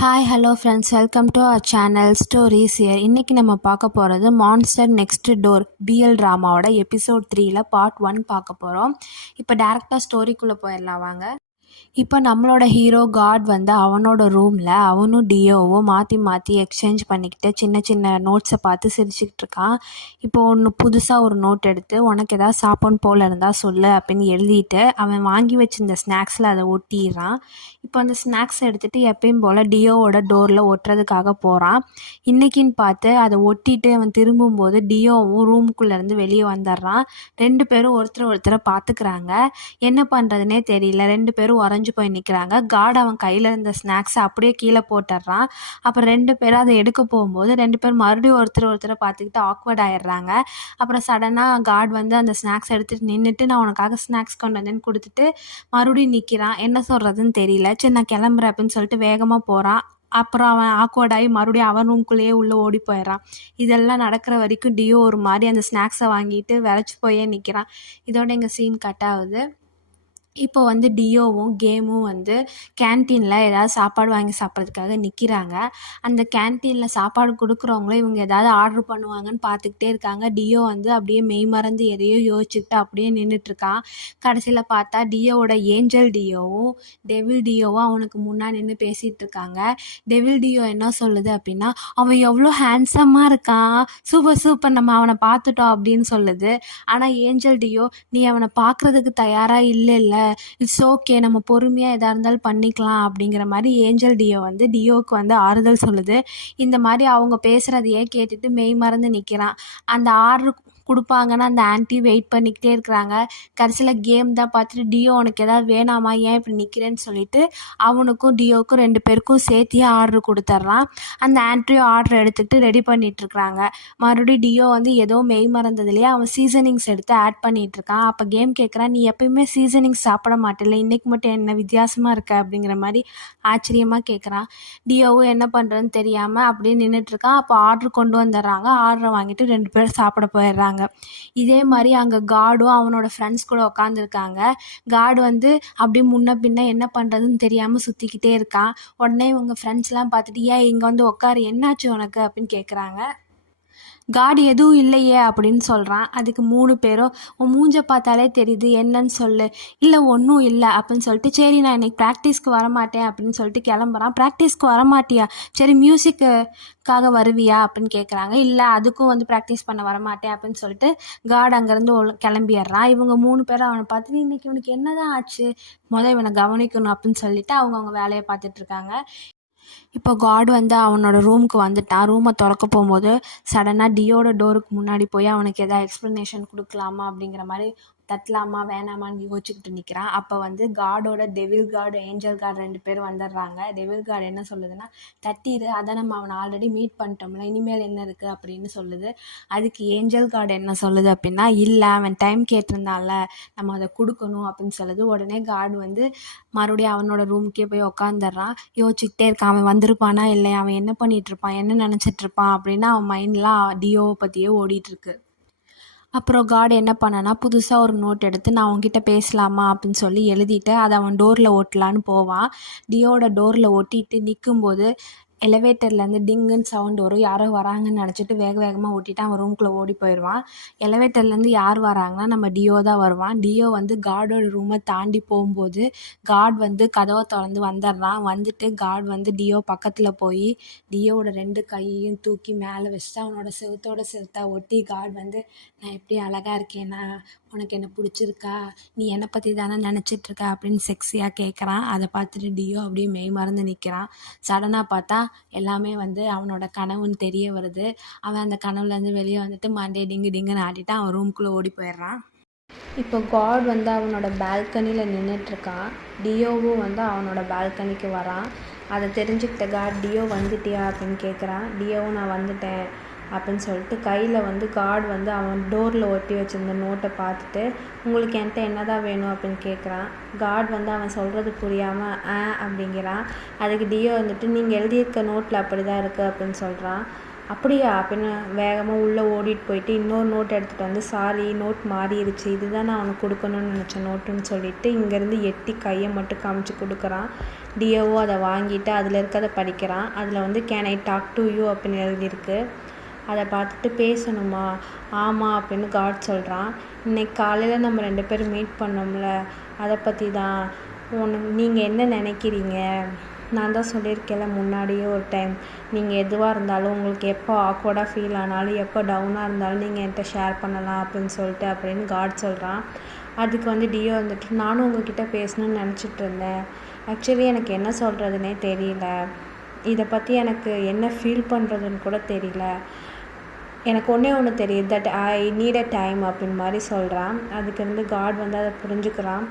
Hi hello friends, welcome to our channel stories here. இன்றைக்கி நம்ம பார்க்க போகிறது மான்ஸ்டர் நெக்ஸ்ட் டோர் பிஎல் ட்ராமாவோட எபிசோட் 3ல் பார்ட் 1 பார்க்க போகிறோம். இப்போ டேரெக்டாக ஸ்டோரிக்குள்ளே போயிடலாம் வாங்க. இப்போ நம்மளோட ஹீரோ காட் வந்து அவனோட ரூமில் அவனும் டியோவும் மாற்றி மாற்றி எக்ஸ்சேஞ்ச் பண்ணிக்கிட்டு சின்ன சின்ன நோட்ஸை பார்த்து சிரிச்சுக்கிட்டு இருக்கான். இப்போ ஒன்று புதுசாக ஒரு நோட் எடுத்து உனக்கு எதாவது சாப்பிடணும் போல் இருந்தால் சொல்லு அப்படின்னு எழுதிட்டு அவன் வாங்கி வச்சிருந்த ஸ்நாக்ஸில் அதை ஒட்டிடுறான். இப்போ அந்த ஸ்நாக்ஸ் எடுத்துகிட்டு எப்பயும் போல் டியோவோட டோரில் ஒட்டுறதுக்காக போகிறான். இன்றைக்கின்னு பார்த்து அதை ஒட்டிட்டு அவன் திரும்பும்போது டியோவும் ரூமுக்குள்ளேருந்து வெளியே வந்துடுறான். 2 பேரும் ஒருத்தரை பார்த்துக்கிறாங்க. என்ன பண்ணுறதுனே தெரியல. 2 பேரும் உறைஞ்சி போய் நிற்கிறாங்க. காட் அவன் கையில் இருந்த ஸ்நாக்ஸை அப்படியே கீழே போட்டுடுறான். அப்புறம் 2 பேரும் அதை எடுக்க போகும்போது 2 பேர் மறுபடியும் ஒருத்தரை பார்த்துக்கிட்டு ஆக்வர்ட் ஆயிடுறாங்க. அப்புறம் சடனாக காட் வந்து அந்த ஸ்நாக்ஸ் எடுத்துகிட்டு நின்றுட்டு நான் உனக்காக ஸ்நாக்ஸ் கொண்டு வந்தேன்னு கொடுத்துட்டு மறுபடியும் நிற்கிறான். என்ன சொல்கிறதுன்னு தெரியல. சரி நான் கிளம்புறேன் அப்படின்னு சொல்லிட்டு வேகமாக போகிறான். அப்புறம் அவன் ஆக்வர்டாகி மறுபடியும் அவன் ரூம்குள்ளேயே உள்ளே ஓடி போயிடுறான். இதெல்லாம் நடக்கிற வரைக்கும் டியோ ஒரு மாதிரி அந்த ஸ்நாக்ஸை வாங்கிட்டு விளைச்சி போயே நிற்கிறான். இதோட எங்கள் சீன் கட் ஆகுது. இப்போ வந்து டியோவும் கேமும் வந்து கேன்டீனில் ஏதாவது சாப்பாடு வாங்கி சாப்பிட்றதுக்காக நிற்கிறாங்க. அந்த கேன்டீனில் சாப்பாடு கொடுக்குறவங்களும் இவங்க ஏதாவது ஆர்டர் பண்ணுவாங்கன்னு பார்த்துக்கிட்டே இருக்காங்க. டியோ வந்து அப்படியே மெய்மறந்து எதையோ யோசிச்சுக்கிட்டு அப்படியே நின்றுட்டுருக்கான். கடைசியில் பார்த்தா டியோவோட ஏஞ்சல் டியோவும் டெவில் டியோவும் அவனுக்கு முன்னாடி நின்று பேசிகிட்டு இருக்காங்க. டெவில் டியோ என்ன சொல்லுது அப்படின்னா, அவன் எவ்வளோ ஹேண்ட்ஸமாக இருக்கான், சூப்பர் சூப்பர், நம்ம அவனை பார்த்துட்டோம் அப்படின்னு சொல்லுது. ஆனால் ஏஞ்சல் டியோ, நீ அவனை பார்க்குறதுக்கு தயாராக இல்லை, இட்ஸ் ஓகே, நம்ம பொறுமையாக எதாக இருந்தாலும் பண்ணிக்கலாம் அப்படிங்கிற மாதிரி ஏஞ்சல் டியோ வந்து டியோவுக்கு வந்து ஆறுதல் சொல்லுது. இந்த மாதிரி அவங்க பேசுகிறதையே கேட்டுட்டு மெய் மறந்து நிற்கிறான். அந்த ஆர்டர் கொடுப்பாங்கன்னா அந்த ஆன்ட்டி வெயிட் பண்ணிக்கிட்டே இருக்கிறாங்க. கடைசியில் கேம் தான் பார்த்துட்டு டியோ உனக்கு ஏதாவது வேணாமா, ஏன் இப்படி நிற்கிறேன்னு சொல்லிட்டு அவனுக்கும் டியோவுக்கும் 2 பேருக்கும் சேர்த்தியே ஆர்டர் கொடுத்துட்றான். அந்த ஆன்ட்டியும் ஆர்டர் எடுத்துக்கிட்டு ரெடி பண்ணிகிட்ருக்குறாங்க. மறுபடியும் டியோ வந்து ஏதோ மெய் மறந்ததுலேயே அவன் சீசனிங்ஸ் எடுத்து ஆட் பண்ணிகிட்ருக்கான். அப்போ கேம் கேட்குறான், நீ எப்பயுமே சீசனிங்ஸ் சாப்பிட மாட்டேல, இன்றைக்கி மட்டும் என்ன வித்தியாசமாக இருக்க அப்படிங்கிற மாதிரி ஆச்சரியமாக கேட்குறான். டியோவும் என்ன பண்ணுறதுன்னு தெரியாமல் அப்படியே நின்றுட்டுருக்கான். அப்போ ஆர்டர் கொண்டு வந்துடுறாங்க. ஆர்டரை வாங்கிட்டு 2 பேரும் சாப்பிட போயிடுறாங்க. இதே மாதிரி அங்கே காடும் அவனோட ஃப்ரெண்ட்ஸ் கூட உட்காந்துருக்காங்க. காடு வந்து அப்படியே முன்ன பின்ன என்ன பண்ணுறதுன்னு தெரியாமல் சுற்றிக்கிட்டே இருக்கான். உடனே இவங்க ஃப்ரெண்ட்ஸ்லாம் பார்த்துட்டு, ஏன் இங்கே வந்து உட்காரு, என்னாச்சு உனக்கு அப்படின்னு கேட்குறாங்க. காடு எதுவும் இல்லையே அப்படின்னு சொல்கிறான். அதுக்கு 3 பேரும், உன் மூஞ்ச பார்த்தாலே தெரியுது, என்னன்னு சொல்லு. இல்லை ஒன்றும் இல்லை அப்படின்னு சொல்லிட்டு, சரி நான் இன்னைக்கு ப்ராக்டிஸ்க்கு வரமாட்டேன் அப்படின்னு சொல்லிட்டு கிளம்புறான். ப்ராக்டிஸ்க்கு வரமாட்டியா, சரி மியூசிக்குக்காக வருவியா அப்படின்னு கேட்குறாங்க. இல்லை அதுக்கும் வந்து ப்ராக்டிஸ் பண்ண வரமாட்டேன் அப்படின்னு சொல்லிட்டு காட் அங்கேருந்து கிளம்பிடுறான். இவங்க 3 பேரும் அவனை பார்த்துட்டு, இன்னைக்கு இவனுக்கு என்னதான் ஆச்சு, இவனை கவனிக்கணும் அப்படின்னு சொல்லிட்டு அவங்க வேலையை பார்த்துட்ருக்காங்க. இப்போ காட் வந்து அவனோட ரூமுக்கு வந்துட்டான். ரூமை திறக்க போகும்போது சடனாக டியோட டோருக்கு முன்னாடி போய் அவனுக்கு எதாவது எக்ஸ்ப்ளனேஷன் கொடுக்கலாமா அப்படிங்கிற மாதிரி தட்டலாமா வேணாமான்னு யோசிச்சுக்கிட்டு நிற்கிறான். அப்போ வந்து காடோட டெவில் கார்டு ஏஞ்சல் கார்டு 2 பேர் வந்துடுறாங்க. டெவில் கார்டு என்ன சொல்லுதுன்னா, தட்டிடு, அதை நம்ம அவனை ஆல்ரெடி மீட் பண்ணிட்டோம்ல, இனிமேல் என்ன இருக்குது அப்படின்னு சொல்லுது. அதுக்கு ஏஞ்சல் கார்டு என்ன சொல்லுது அப்படின்னா, இல்லை அவன் டைம் கேட்டிருந்தான்ல, நம்ம அதை கொடுக்கணும் அப்படின்னு சொல்லுது. உடனே கார்டு வந்து மறுபடியும் அவனோட ரூமுக்கே போய் உட்காந்துடுறான். யோசிச்சுக்கிட்டே இருக்கான், அவன் வந்திருப்பானா இல்லை, அவன் என்ன பண்ணிகிட்ருப்பான், என்ன நினச்சிட்ருப்பான் அப்படின்னு அவன் மைண்ட்லாம் டியோவை பற்றியே ஓடிட்டுருக்கு. அப்புறம் காட் என்ன பண்ணனா, புதுசாக ஒரு நோட் எடுத்து நான் அவன்கிட்ட பேசலாமா அப்படின்னு சொல்லி எழுதிட்டு அதை அவன் டோரில் ஒட்டலான்னு போவான். டியோட டோரில் ஒட்டிட்டு நிற்கும்போது எலிவேட்டர்லேருந்து டிங்குன்னு சவுண்ட் வரும். யாரோ வராங்கன்னு நினச்சிட்டு வேக வேகமாக ஓட்டிட்டு அவன் ரூம்குள்ளே ஓடி போயிடுவான். எலிவேட்டர்லேருந்து யார் வராங்கன்னா நம்ம டியோ தான் வருவான். டியோ வந்து காடோட ரூமை தாண்டி போகும்போது காட் வந்து கதவை திறந்து வந்துடுறான். வந்துட்டு காட் வந்து டியோ பக்கத்தில் போய் டியோவோட 2 கையையும் தூக்கி மேலே வச்சுட்டு அவனோட செவுத்தா ஒட்டி காட் வந்து, நான் எப்படி அழகாக இருக்கேனா, உனக்கு என்ன பிடிச்சிருக்கா, நீ என்னை பற்றி தானே நினச்சிட்ருக்க அப்படின்னு செக்ஸியாக கேட்குறான். அதை பார்த்துட்டு டியோ அப்படியே மெய் மறந்து நிற்கிறான். சடனாக பார்த்தா எல்லாமே வந்து அவனோட கனவுன்னு தெரிய வருது. அவன் அந்த கனவுலேருந்து வெளியே வந்துட்டு மண்டே டிங்கு டிங்குன்னு ஆடிட்டு அவன் ரூம்குள்ளே ஓடி போயிடுறான். இப்போ காட் வந்து அவனோட பால்கனியில் நின்றுட்டுருக்கான். டியோவும் வந்து அவனோட பால்கனிக்கு வரான். அதை தெரிஞ்சுக்கிட்ட காட், டியோ வந்துட்டியா அப்படின்னு கேட்குறான். டியோவும் நான் வந்துட்டேன் அப்படின்னு சொல்லிட்டு கையில் வந்து காட் வந்து அவன் டோரில் ஒட்டி வச்சுருந்த நோட்டை பார்த்துட்டு, உங்களுக்கு என்கிட்ட என்னதான் வேணும் அப்படின்னு கேட்குறான். காட் வந்து அவன் சொல்கிறது புரியாமல் அப்படிங்கிறான். அதுக்கு டியோ வந்துட்டு, நீங்கள் எழுதியிருக்க நோட்டில் அப்படி தான் இருக்குது அப்படின்னு சொல்கிறான். அப்படியா அப்படின்னு வேகமாக உள்ளே ஓடிட்டு போயிட்டு இன்னொரு நோட் எடுத்துகிட்டு வந்து, சாரி நோட் மாறிடுச்சு, இதுதான் நான் அவனுக்கு கொடுக்கணும்னு நினச்ச நோட்டுன்னு சொல்லிட்டு இங்கேருந்து எட்டி கையை மட்டும் காமிச்சு கொடுக்குறான். டியோவோ அதை வாங்கிட்டு அதில் இருக்கிறத படிக்கிறான். அதில் வந்து can I talk to you அப்படின்னு எழுதியிருக்கு. அதை பார்த்துட்டு பேசணுமா, ஆமாம் அப்படின்னு காட் சொல்கிறான். இன்னைக்கு காலையில் நம்ம 2 பேரும் மீட் பண்ணோம்ல, அதை பற்றி தான். நீங்கள் என்ன நினைக்கிறீங்க? நான் தான் சொல்லியிருக்கேன்ல முன்னாடியே ஒரு டைம், நீங்கள் எதுவாக இருந்தாலும் உங்களுக்கு எப்போ ஆக்வர்டாக ஃபீல் ஆனாலும் எப்போ டவுனாக இருந்தாலும் நீங்கள் என்கிட்ட ஷேர் பண்ணலாம் அப்படின்னு சொல்லிட்டு அப்படின்னு காட் சொல்கிறான். அதுக்கு வந்து டியோ வந்துட்டு, நானும் உங்ககிட்ட பேசணும்னு நினச்சிட்டு இருந்தேன், ஆக்சுவலி எனக்கு என்ன சொல்கிறதுனே தெரியல, இதை பற்றி எனக்கு என்ன ஃபீல் பண்ணுறதுன்னு கூட தெரியல, எனக்கு ஒன்று தெரியுது, that I need a time அப்படின்னு மாதிரி சொல்கிறான். அதுக்கு வந்து காட் வந்து அதை புரிஞ்சுக்கிறான்.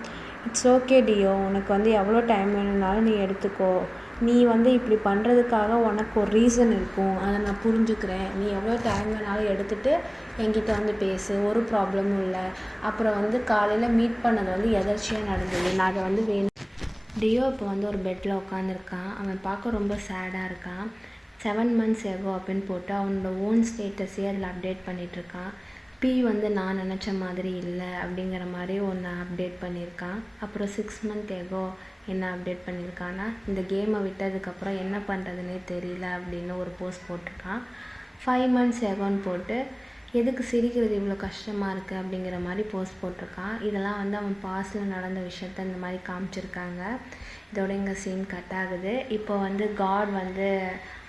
இட்ஸ் ஓகே டியோ, உனக்கு வந்து எவ்வளோ டைம் வேணும்னாலும் நீ எடுத்துக்கோ, நீ வந்து இப்படி பண்ணுறதுக்காக உனக்கு ஒரு ரீசன் இருக்கும், அதை நான் புரிஞ்சுக்கிறேன், நீ எவ்வளோ டைம் வேணாலும் எடுத்துகிட்டு என்கிட்ட வந்து பேசு, ஒரு ப்ராப்ளமும் இல்லை. அப்புறம் வந்து காலையில் மீட் பண்ணது வந்து எதர்ச்சியாக நடந்தது, நான் அதை வந்து வேணும். டியோ இப்போ வந்து ஒரு பெட்டில் உட்காந்துருக்கான். அவன் பார்க்க ரொம்ப சேடாக இருக்கான். 7 months ago அப்படின்னு போட்டு அவனோட ஓன் ஸ்டேட்டஸையே அதில் அப்டேட் பண்ணிகிட்ருக்கான். பி வந்து நான் நினச்ச மாதிரி இல்லை அப்படிங்கிற மாதிரி ஒன்று அப்டேட் பண்ணியிருக்கான். அப்புறம் 6 months ago என்ன அப்டேட் பண்ணியிருக்கான்னா, இந்த கேமை விட்டதுக்கப்புறம் என்ன பண்ணுறதுனே தெரியல அப்படின்னு ஒரு போஸ்ட் போட்டிருக்கான். 5 months agoன்னு போட்டு எதுக்கு சிரிக்கிறது இவ்வளோ கஷ்டமாக இருக்குது அப்படிங்கிற மாதிரி போஸ்ட் போட்டிருக்கான். இதெல்லாம் வந்து அவன் பாஸ்டில் நடந்த விஷயத்த இந்த மாதிரி காமிச்சிருக்காங்க. இதோட இங்கே சீன் கட் ஆகுது. இப்போ வந்து காட் வந்து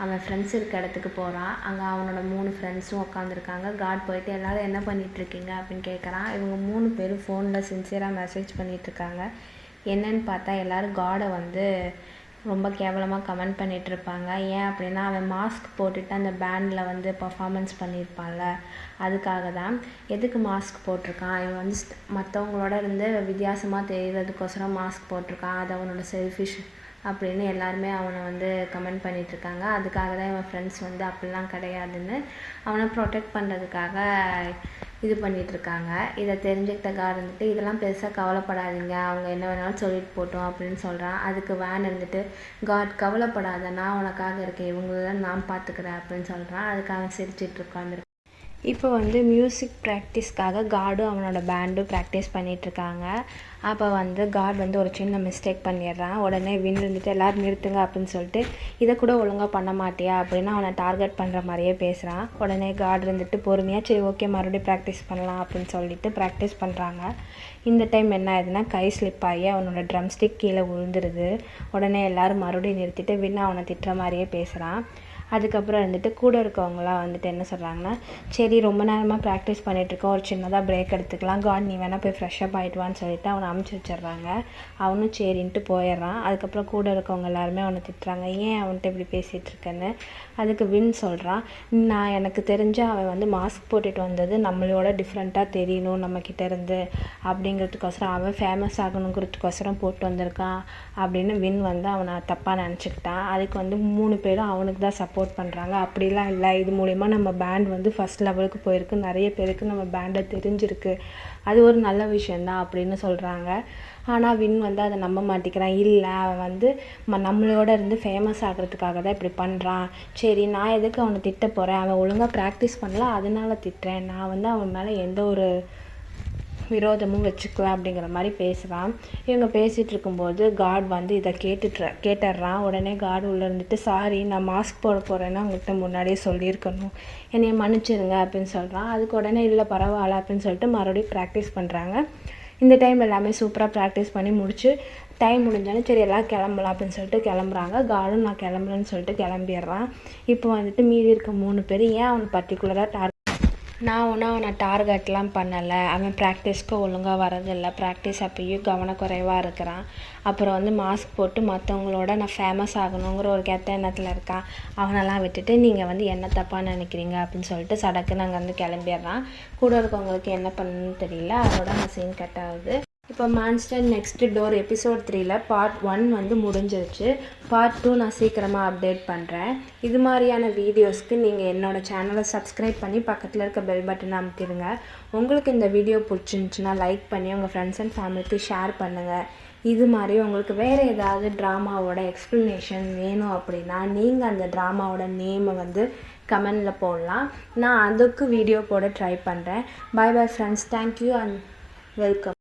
அவன் ஃப்ரெண்ட்ஸ் இருக்க இடத்துக்கு போகிறான். அங்கே அவனோட 3 ஃப்ரெண்ட்ஸும் உட்காந்துருக்காங்க. காட் போயிட்டு எல்லோரும் என்ன பண்ணிகிட்ருக்கீங்க அப்படின்னு கேட்குறான். இவங்க 3 பேரும் ஃபோனில் சின்சியராக மெசேஜ் பண்ணிகிட்ருக்காங்க. என்னன்னு பார்த்தா எல்லோரும் காடை வந்து ரொம்ப கேவலமாக கமெண்ட் பண்ணிகிட்ருப்பாங்க. ஏன் அப்படின்னா அவன் மாஸ்க் போட்டுட்டு அந்த பேண்டில் வந்து பர்ஃபார்மன்ஸ் பண்ணியிருப்பான்ல, அதுக்காக தான். எதுக்கு மாஸ்க் போட்டிருக்கான், இவன் வந்து மற்றவங்களோட இருந்து வித்தியாசமாக தெரிகிறதுக்கோசரம் மாஸ்க் போட்டிருக்கான், அது அவனோட செல்ஃபிஷ் அப்படின்னு எல்லாருமே அவனை வந்து கமெண்ட் பண்ணிகிட்ருக்காங்க. அதுக்காக தான் இவன் ஃப்ரெண்ட்ஸ் வந்து அப்படிலாம் கிடையாதுன்னு அவனை ப்ரொடெக்ட் பண்ணுறதுக்காக இது பண்ணிகிட்ருக்காங்க. இதை தெரிஞ்சுக்கிட்ட இருந்துட்டு, இதெல்லாம் பெருசாக கவலைப்படாதீங்க, அவங்க என்ன வேணாலும் சொல்லிட்டு போட்டோம் அப்படின்னு சொல்கிறான். அதுக்கு வேன் இருந்துட்டு, காட் கவலைப்படாத, நான் உனக்காக இருக்கேன், இவங்களெல்லாம் நான் பார்த்துக்கிறேன் அப்படின்னு சொல்கிறான். அதுக்கு அவன் சிரிச்சிட்டு உட்காந்துருக்கான். இப்போ வந்து மியூசிக் ப்ராக்டிஸ்க்காக காடும் அவனோட பேண்டும் ப்ராக்டிஸ் பண்ணிகிட்ருக்காங்க. அப்போ வந்து காட் வந்து ஒரு சின்ன மிஸ்டேக் பண்ணிடுறான். உடனே வின் இருந்துட்டு எல்லோரும் நிறுத்துங்க அப்படின்னு சொல்லிட்டு, இதை கூட ஒழுங்காக பண்ண மாட்டியா அப்படின்னு அவனை டார்கெட் பண்ணுற மாதிரியே பேசுகிறான். உடனே காட் இருந்துட்டு பொறுமையாக, சரி ஓகே மறுபடியும் ப்ராக்டிஸ் பண்ணலாம் அப்படின்னு சொல்லிட்டு ப்ராக்டிஸ் பண்ணுறாங்க. இந்த டைம் என்ன ஆகுதுன்னா, கை ஸ்லிப் ஆகி அவனோட ட்ரம் ஸ்டிக் கீழே விழுந்துருது. உடனே எல்லோரும் மறுபடியும் நிறுத்திட்டு வின் அவனை திட்டுற மாதிரியே பேசுகிறான். அதுக்கப்புறம் வந்துட்டு கூட இருக்கவங்களாம் வந்துட்டு என்ன சொல்கிறாங்கன்னா, சரி ரொம்ப நேரமாக ப்ராக்டிஸ் பண்ணிகிட்ருக்கோம், ஒரு சின்னதாக பிரேக் எடுத்துக்கலாம், காட் நீ வேணால் போய் ஃப்ரெஷ்அப் ஆகிட்டுவான்னு சொல்லிட்டு அவனை அமுச்சு வச்சிடுறாங்க. அவனும் சரின்ட்டு போயிடுறான். அதுக்கப்புறம் கூட இருக்கவங்க எல்லாருமே அவனை திட்டுறாங்க, ஏன் அவன்கிட்ட இப்படி பேசிகிட்டு இருக்கேன்னு. அதுக்கு வின் சொல்கிறான், நான் எனக்கு தெரிஞ்சு அவன் வந்து மாஸ்க் போட்டுட்டு வந்தது நம்மளோட டிஃப்ரெண்ட்டாக தெரியணும் நம்மக்கிட்ட இருந்து அப்படிங்கிறதுக்கோசரம், அவன் ஃபேமஸ் ஆகணுங்கிறதுக்கோசரம் போட்டு வந்திருக்கான் அப்படின்னு வின் வந்து அவனை தப்பாக நினச்சிக்கிட்டான். அதுக்கு வந்து 3 பேரும் அவனுக்கு தான் சப்போர்ட் பண்ணுறாங்க. அப்படிலாம் இல்லை, இது மூலிமா நம்ம பேண்ட் வந்து ஃபஸ்ட் லெவலுக்கு போயிருக்கு, நிறைய பேருக்கு நம்ம பேண்டை தெரிஞ்சிருக்கு, அது ஒரு நல்ல விஷயந்தான் அப்படின்னு சொல்கிறாங்க. ஆனால் வின் வந்து அதை நம்ப மாட்டேங்கிறான். இல்லை அவன் வந்து நம்மளோட இருந்து ஃபேமஸ் ஆகிறதுக்காக தான் இப்படி பண்ணுறான், சரி நான் எதுக்கு அவனை திட்ட போகிறேன், அவன் ஒழுங்காக ப்ராக்டிஸ் பண்ணல அதனால திட்டுறேன், நான் வந்து அவன் மேலே எந்த ஒரு விரோதமும் வச்சுக்கலாம் அப்படிங்கிற மாதிரி பேசுகிறான். இவங்க பேசிகிட்டு இருக்கும்போது காட் வந்து இதை கேட்டுடுறான். உடனே காட் உள்ளே இருந்துட்டு, சாரி நான் மாஸ்க் போட போகிறேன்னா உங்கள்கிட்ட முன்னாடியே சொல்லியிருக்கணும், என்னைய மன்னிச்சிருங்க அப்படின்னு சொல்கிறான். அதுக்கு உடனே இல்லை பரவாயில்ல அப்படின்னு சொல்லிட்டு மறுபடியும் ப்ராக்டிஸ் பண்ணுறாங்க. இந்த டைம் எல்லாமே சூப்பராக ப்ராக்டிஸ் பண்ணி முடிச்சு டைம் முடிஞ்சாலும் சரி எல்லாம் கிளம்பலாம் அப்படின்னு சொல்லிட்டு கிளம்புறாங்க. காடும் நான் கிளம்புறேன்னு சொல்லிட்டு கிளம்பிடுறான். இப்போ வந்துட்டு மீதி இருக்க 3 பேர் ஏன் அவனை பர்டிகுலராக நான் ஒன்றும் அவனை டார்கெட்லாம் பண்ணலை, அவன் ப்ராக்டிஸ்க்கு ஒழுங்காக வரதில்லை, ப்ராக்டிஸ் அப்பயும் கவனக்குறைவாக இருக்கிறான், அப்புறம் வந்து மாஸ்க் போட்டு மற்றவங்களோட நான் ஃபேமஸ் ஆகணுங்கிற ஒரு கெட்ட எண்ணத்தில் இருக்கான், அவனெல்லாம் விட்டுட்டு நீங்கள் வந்து என்ன தப்பாக நினைக்கிறீங்க அப்படின்னு சொல்லிட்டு சடக்குன்னு அங்கேருந்து கிளம்பிடுறான். கூட இருக்கவங்களுக்கு என்ன பண்ணணும்னு தெரியல. அதோட அந்த சீன் கட் ஆகுது. இப்போ மான்ஸ்டர் நெக்ஸ்ட் டோர் எபிசோட் 3ல் பார்ட் 1 வந்து முடிஞ்சிருச்சு. பார்ட் 2 நான் சீக்கிரமாக அப்டேட் பண்ணுறேன். இது மாதிரியான வீடியோஸ்க்கு நீங்கள் என்னோடய சேனலை சப்ஸ்கிரைப் பண்ணி பக்கத்தில் இருக்க பெல் பட்டனை அமுத்திடுங்க. உங்களுக்கு இந்த வீடியோ பிடிச்சிருந்துச்சுன்னா லைக் பண்ணி உங்கள் ஃப்ரெண்ட்ஸ் அண்ட் ஃபேமிலிக்கு ஷேர் பண்ணுங்கள். இது மாதிரி உங்களுக்கு வேறு ஏதாவது ட்ராமாவோட எக்ஸ்ப்ளனேஷன் வேணும் அப்படின்னா நீங்கள் அந்த ட்ராமாவோட நேமை வந்து கமெண்டில் போடலாம். நான் அதுக்கு வீடியோ போட ட்ரை பண்ணுறேன். Bye bye friends. Thank you and welcome.